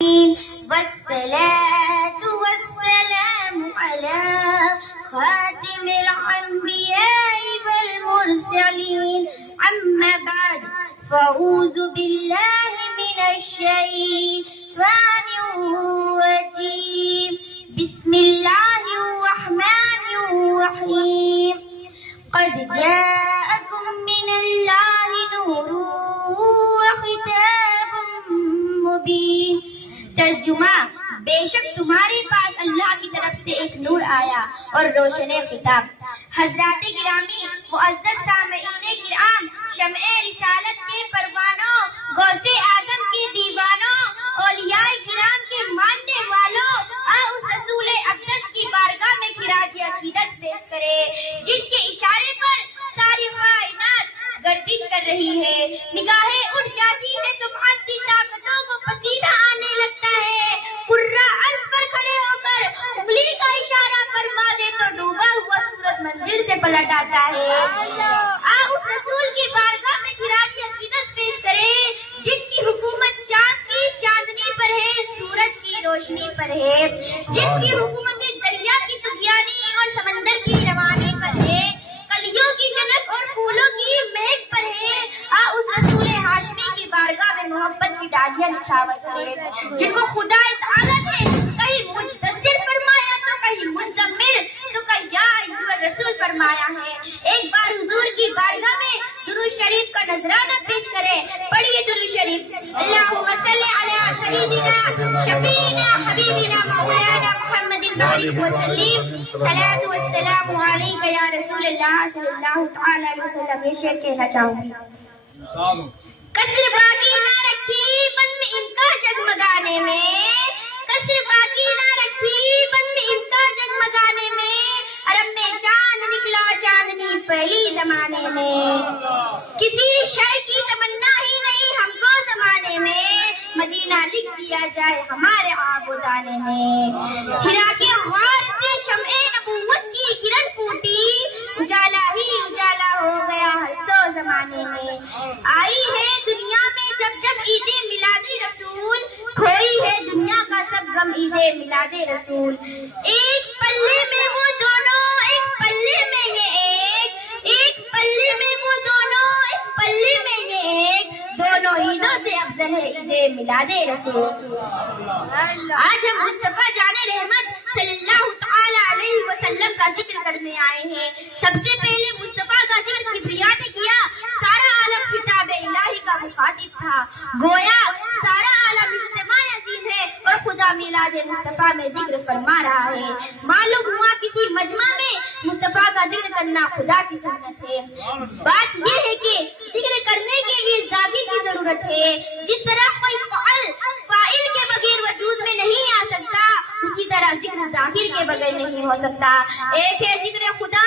والصلاة والسلام على خاتم الأنبياء والمرسلين أما بعد فأعوذ بالله من الشيطان الرجيم بسم الله الرحمن الرحيم قد جاءكم من الله نور وكتاب مبين ترجمہ بے شک تمہارے پاس اللہ کی طرف سے ایک نور آیا اور روشن خطاب۔ حضرات گرامی، معزز سامعین کرام، شمع رسالت کے پروانوں، غوث اعظم کے دیوانوں، اولیاء کرام کے ماننے والوں، اس رسول اقدس کی بارگاہ میں خراج عقیدت پیش کرے جن کے اشارے پر ساری کائنات گردش کر رہی ہے۔ نگاہیں اٹھ جاتی ہے تو بھانتی طاقتوں کو پسینہ آنے لگتا ہے۔ قرہ عرض پر کھڑے ہو کر انگلی کا اشارہ فرما دے تو ڈوبا ہوا سورج منزل سے پلٹ آتا ہے۔ اس رسول کی بارگاہ میں خراج عقیدت پیش کرے جن کی حکومت چاند کی چاندنی پر ہے، سورج کی روشنی پر ہے، جن کی حکومت دریا کی طغیانی اور سمندر کی روانی پر ہے، کلیوں کی جنت اور پھولوں کی مہک پر ہے۔ اس رسول ہاشمی کی بارگاہ میں محبت کی ڈالیاں نچھاور کرے جن کو خدا تعالیٰ نے کہیں مدثر فرمایا تو کہیں مزمل تو کہیں یا ایھا الرسول فرمایا ہے۔ ایک بار حضور کی بارگاہ میں درود شریف کا نذرانہ پیش کرے۔ پڑھیے درود شریف۔ اللہم صلی علی سیدنا شفیعنا حبیبنا مولانا محمد وآلہ وسلم صلاۃ والسلام علیک یا رسول اللہ صلی اللہ تعالی علیہ وسلم۔ یہ شعر کہنا چاہوں گی۔ کسر باقی نہ رکھی بزم ان کا جگمگانے میں، کسر باقی نہ رکھی بزم ان کا جگمگانے میں، عرب میں چاند نکلا چاندنی پھیلی زمانے میں، کسی شے کی تمنا ہی نہیں ہم کو زمانے میں، مدینہ لکھ دیا جائے ہمارے آب و دانے میں۔ ہرا کے غار سے شمع نبوت کی کرن پھوٹی، اجالا ہی اجالا ہو گیا ہر سو زمانے میں۔ آئی ہے دنیا میں جب جب عید میلاد رسول، کھوئی ہے دنیا کا سب غم عید میلاد رسول۔ ایک پلے میں وہ دونوں، ایک پلے میں یہ ایک، ایک پلے میں وہ دونوں، ایک پلے میں یہ ایک، دونوں عیدوں سے افضل ہے عید میلاد رسول۔ آج ہم مصطفیٰ جان رحمت صلی اللہ تعالی علیہ وسلم کا ذکر کرنے آئے ہیں۔ سب سے پہلے مصطفیٰ کا ذکر کبریا نے کیا، سارا عالم خطاب الہی کا مخاطب تھا، گویا سارا عالم اجتماع عظیم ہے اور خدا میلاد مصطفیٰ میں ذکر فرما رہا ہے۔ معلوم ہوا کسی مجمع میں مصطفیٰ کا ذکر کرنا خدا کی سنت ہے۔ بات یہ ہے کہ ذکر کرنے کے لیے ذاکر کی ضرورت ہے۔ جس طرح کوئی فاعل کے بغیر وجود میں نہیں آ سکتا، اسی طرح ذکر ذاکر کے بغیر نہیں ہو سکتا۔ ایک ہے ذکر خدا،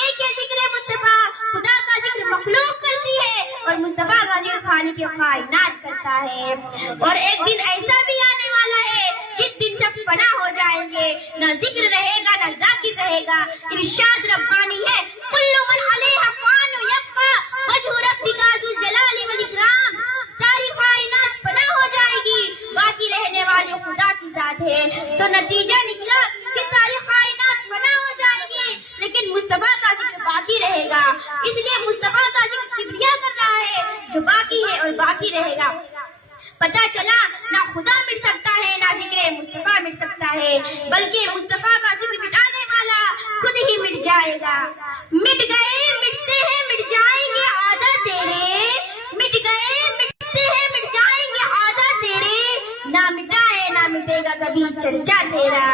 ایک ہے ذکر مصطفیٰ۔ خدا کا ذکر مخلوق کرتی ہے اور مصطفیٰ کا ذکر خالق کائنات کرتا ہے۔ اور ایک دن ایسا بھی آنے والا ہے جس دن سب فنا ہو جائیں گے، نہ ذکر رہے گا نہ ذاکر رہے گا۔ ارشاد ربانی ہے، کل من علیہا فان یبقی وجہ ربک ذو الجلال والاکرام۔ ساری کائنات فنا ہو جائے گی، باقی رہنے والے خدا کی ذات ہے۔ تو نتیجہ نکلا کہ ساری کائنات فنا ہو جائے گی لیکن مصطفیٰ کا ذکر باقی رہے گا۔ اس لیے مصطفیٰ کا ذکر کبریا کر رہا ہے جو باقی ہے اور باقی رہے گا۔ پتہ چلا نہ خدا مٹ سکتا ہے نہ ذکر مصطفیٰ مٹ سکتا ہے، بلکہ مصطفیٰ کا ذکر مٹانے والا خود ہی مٹ جائے گا۔ مٹ گئے مٹتے ہیں مٹ جائیں گے عادت تیرے، مٹ گئے مٹتے ہیں مٹ جائیں گے عادت تیرے، نہ مٹا ہے نہ مٹے گا کبھی چرچا تیرا۔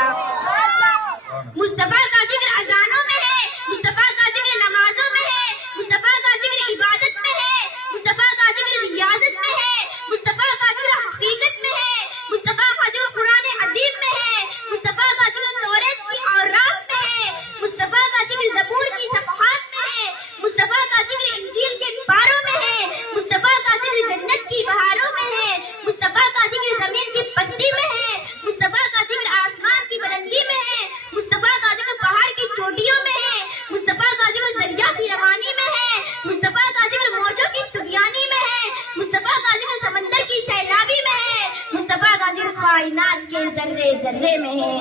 مصطفیٰ کا ذکر اذانوں میں ہے، مصطفیٰ کا ذکر نمازوں میں ہے، مصطفیٰ کا ذکر عبادت میں ہے، مصطفیٰ کا ذکر ریاضت میں ہے، مصطفیٰ کا ذکر حقیقت میں ہے، مصطفیٰ کا ذکر قرآن عظیم میں ہے، مصطفیٰ کا ذکر توریت کی اوراق میں ہے، مصطفیٰ کا ذکر زبور کی صفحات میں ہے، مصطفیٰ کا ذکر انجیل کے پاروں میں ہے، مصطفیٰ کا ذکر جنت کی بہاروں میں ہے، مصطفیٰ کا ذکر زمین کی پستی میں ہے، مصطفیٰ کا ذکر آسمان کی بلندی میں ہے، مصطفیٰ کا ذکر हाजिर कायनात के जर्रे जर्रे में है।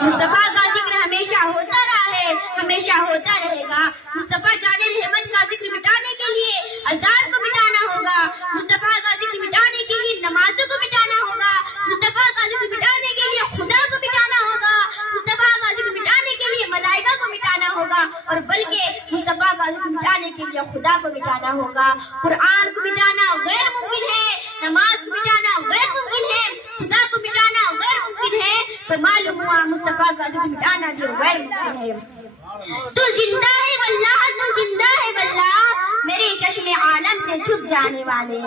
मुस्तफा का जिक्र हमेशा होता रहा है, हमेशा होता रहेगा। मुस्तफा जाने रहमत का जिक्र मिटाने के लिए अज़ान को मिटाना होगा, मुस्तफा का जिक्र मिटाने के लिए नमाजों को मिटाना होगा, मुस्तफा का जिक्र मिटाने के लिए खुदा को मिटाना होगा, मुस्तफा का जिक्र मिटाने के लिए मलाइका को मिटाना होगा, और बल्कि मुस्तफा का जिक्र मिटाने के लिए खुदा को मिटाना होगा। कुरान को मिटाना गैर मुमकिन है, नमाज को मिटाना गैर मुमकिन है, खुदा को मिटाना गैर मुमकिन है, तो मालूम हुआ मुस्तफा का जिक्र मिटाना भी गैर मुमकिन है। तो जिंदा है वल्लाह, तो जिंदा है वल्लाह, मेरे चश्मे आलम से छुप जाने वाले।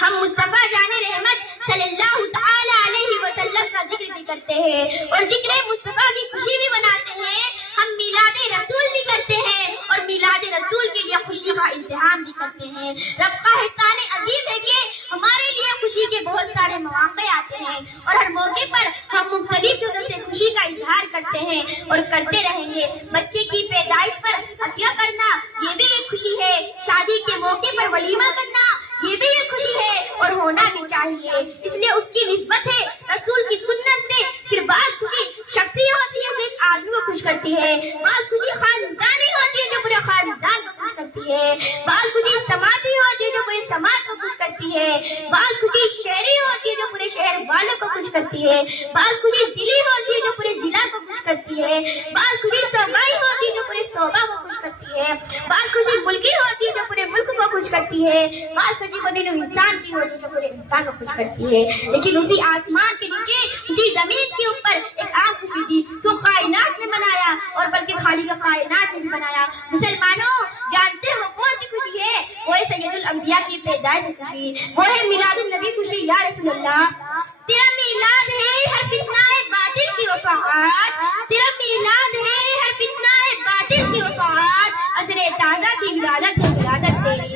हम मुस्तफा जाने रहमत सल्लल्लाहु तआला अलैहि वसल्लम का जिक्र भी करते हैं और जिक्र मुस्तफा की खुशी भी मनाते हैं। हम मिलाद रसूल भी करते हैं और मिलाद रसूल के लिए खुशी का इंतजाम भी करते हैं। रब का एहसान अजीम है कि हमारे लिए खुशी के बहुत सारे मौके आते हैं और हर मौके पर हम मुख्तलिफ तरह से खुशी का इजहार करते हैं और करते रहेंगे। बच्चे की पैदाइश पर हदिया करना ये भी एक खुशी है, शादी के मौके पर वलीमा करना ये भी एक खुशी है और होना भी चाहिए, इसलिए उसकी निस्बत है रसूल की सुन्नत से। फिर बात खुशी शख्सी होती है जो एक आदमी को खुश करती है, बात खुशी खानदानी होती है जो पूरे खानदान को खुश करती है, बात खुशी समाजी होती है जो पूरे समाज को खुश करती है, बात खुशी शहरी होती है जो पूरे शहर वालों को खुश करती है, बात खुशी जिली होती है जो पूरे जिला को खुश करती है, बात खुशी सूबाई होती है जो पूरे सूबा को खुश करती है, बात खुशी मुल्की होती है जो पूरे मुल्क को खुश करती है, बात खुशी बनी इंसान की होती है जो पूरे इंसान को खुश करती है। लेकिन उसी आसमान के नीचे, उसी जमीन के ऊपर एक आम खुशी थी, सो कायनात ने बनाया और बल्कि खालिक कायनात ने भी बनाया। मुसलमानों जानते हो कौन सी खुशी है? वो है सैयदुल अंबिया की पैदाइश की खुशी, वो है मिलादुन नबी खुशी। या रसूल अल्लाह, तेरा मिलाद है हर फितनाए बातिल की वफात, तेरा मिलाद है हर फितनाए बातिल की वफात, असरे ताजा की विलादत है विलादत तेरी।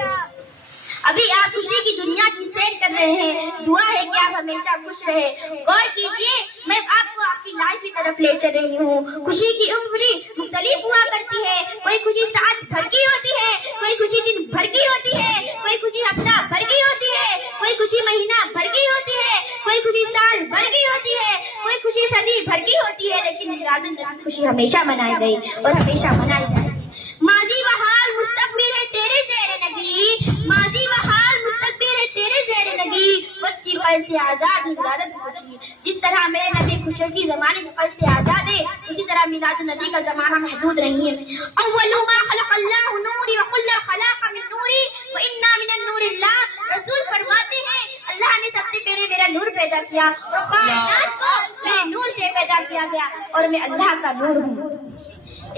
अभी आप खुशी की दुनिया की सैर कर रहे हैं, दुआ है कि आप हमेशा खुश रहे। गौर कीजिए, मैं आपको आपकी लाइफ की तरफ ले चल रही हूँ। खुशी की उम्र मुख्तलिफ हुआ करती है, कोई खुशी साल भर की होती है, कोई खुशी दिन भर की होती है, कोई खुशी हफ्ता भर की होती है, कोई खुशी महीना भर की होती है, कोई खुशी साल भर की होती है, कोई खुशी सदी भर की होती है। लेकिन मिलादुन नबी खुशी हमेशा मनाई गई और हमेशा मनाई जाएगी। माजी व हाल मुस्तकबिल है तेरे ज़ेरे नगी, माजी व हाल मुस्तकबिल है तेरे ज़ेरे नगी, वक्त की क़ैद से आज़ाद है विलादत खुशी। जिस तरह मेरे नबी खुशी की ज़माने की क़ैद से आज़ाद है, उसी तरह मिलादुन नबी का ज़माना महदूद नहीं है। अव्वलु मा खलक़ल्लाहु नूरी व कुल्ल खलाक़ मिन नूरी व इन्ना मिनन नूरिल्लाह। रसूल फरमाते हैं अल्लाह ने सबसे पहले मेरा नूर पैदा किया और कायनात को मेरे नूर से पैदा किया गया और मैं अल्लाह का नूर हूँ।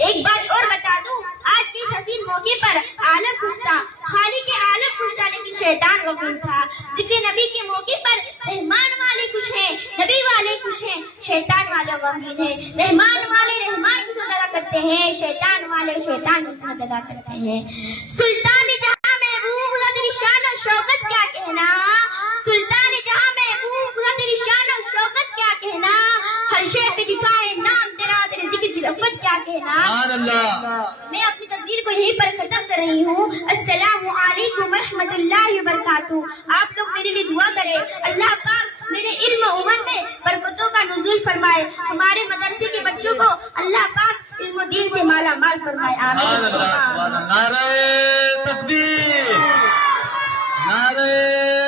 एक बात और बता दूं, आज के इस हसीन मौके पर आलम खुश था, खालिक के आलम खुश था, लेकिन शैतान गमगीन था। जिक्र नबी के मौके पर रहमान वाले खुश हैं, नबी वाले खुश हैं, शैतान वाले गमगीन हैं। रहमान वाले रहमान की सुन्नत अदा करते हैं, शैतान वाले शैतान की सुन्नत अदा करते हैं। सुल्तान जहां महबूब हुआ तेरी शान और शौकत क्या कहना, सुल्तान जहां महबूब हुआ तेरी शान और शौकत क्या कहना, हर शे पे लिखा है नाम तेरा, तेरे जिक्र की रफ़त क्या कहना। मैं अपनी तकरीर को यहीं पर खत्म कर रही हूँ। अस्सलामु अलैकुम रहमतुल्लाहि व बरकातुहू। आप लोग मेरे लिए दुआ करें, अल्लाह पाक मेरे इल्म उमर में बरकतों का नुज़ूल फरमाए, हमारे मदरसे के बच्चों को अल्लाह पाक इल्म दीन से माला माल फरमाए। आमीन। नारे तकबीर, नारे